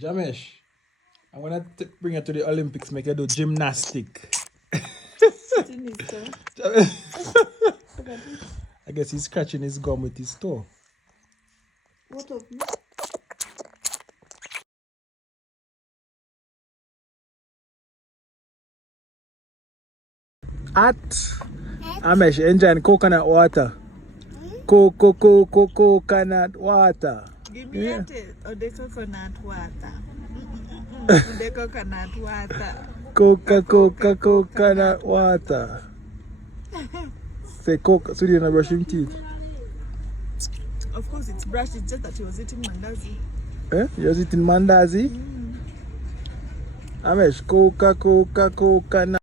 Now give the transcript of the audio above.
Jamesh, I'm gonna bring you to the Olympics, make you do gymnastic. I guess he's scratching his gum with his toe. What of me? At Amesh, enjoying coconut water. Coconut water. Give me a taste of the coconut water. The coconut water. Coconut water. Say coke, so you're not brushing teeth. Of course, it's brushed, it's just that he was eating mandazi. Eh? You're eating mandazi? Amesh, coconut.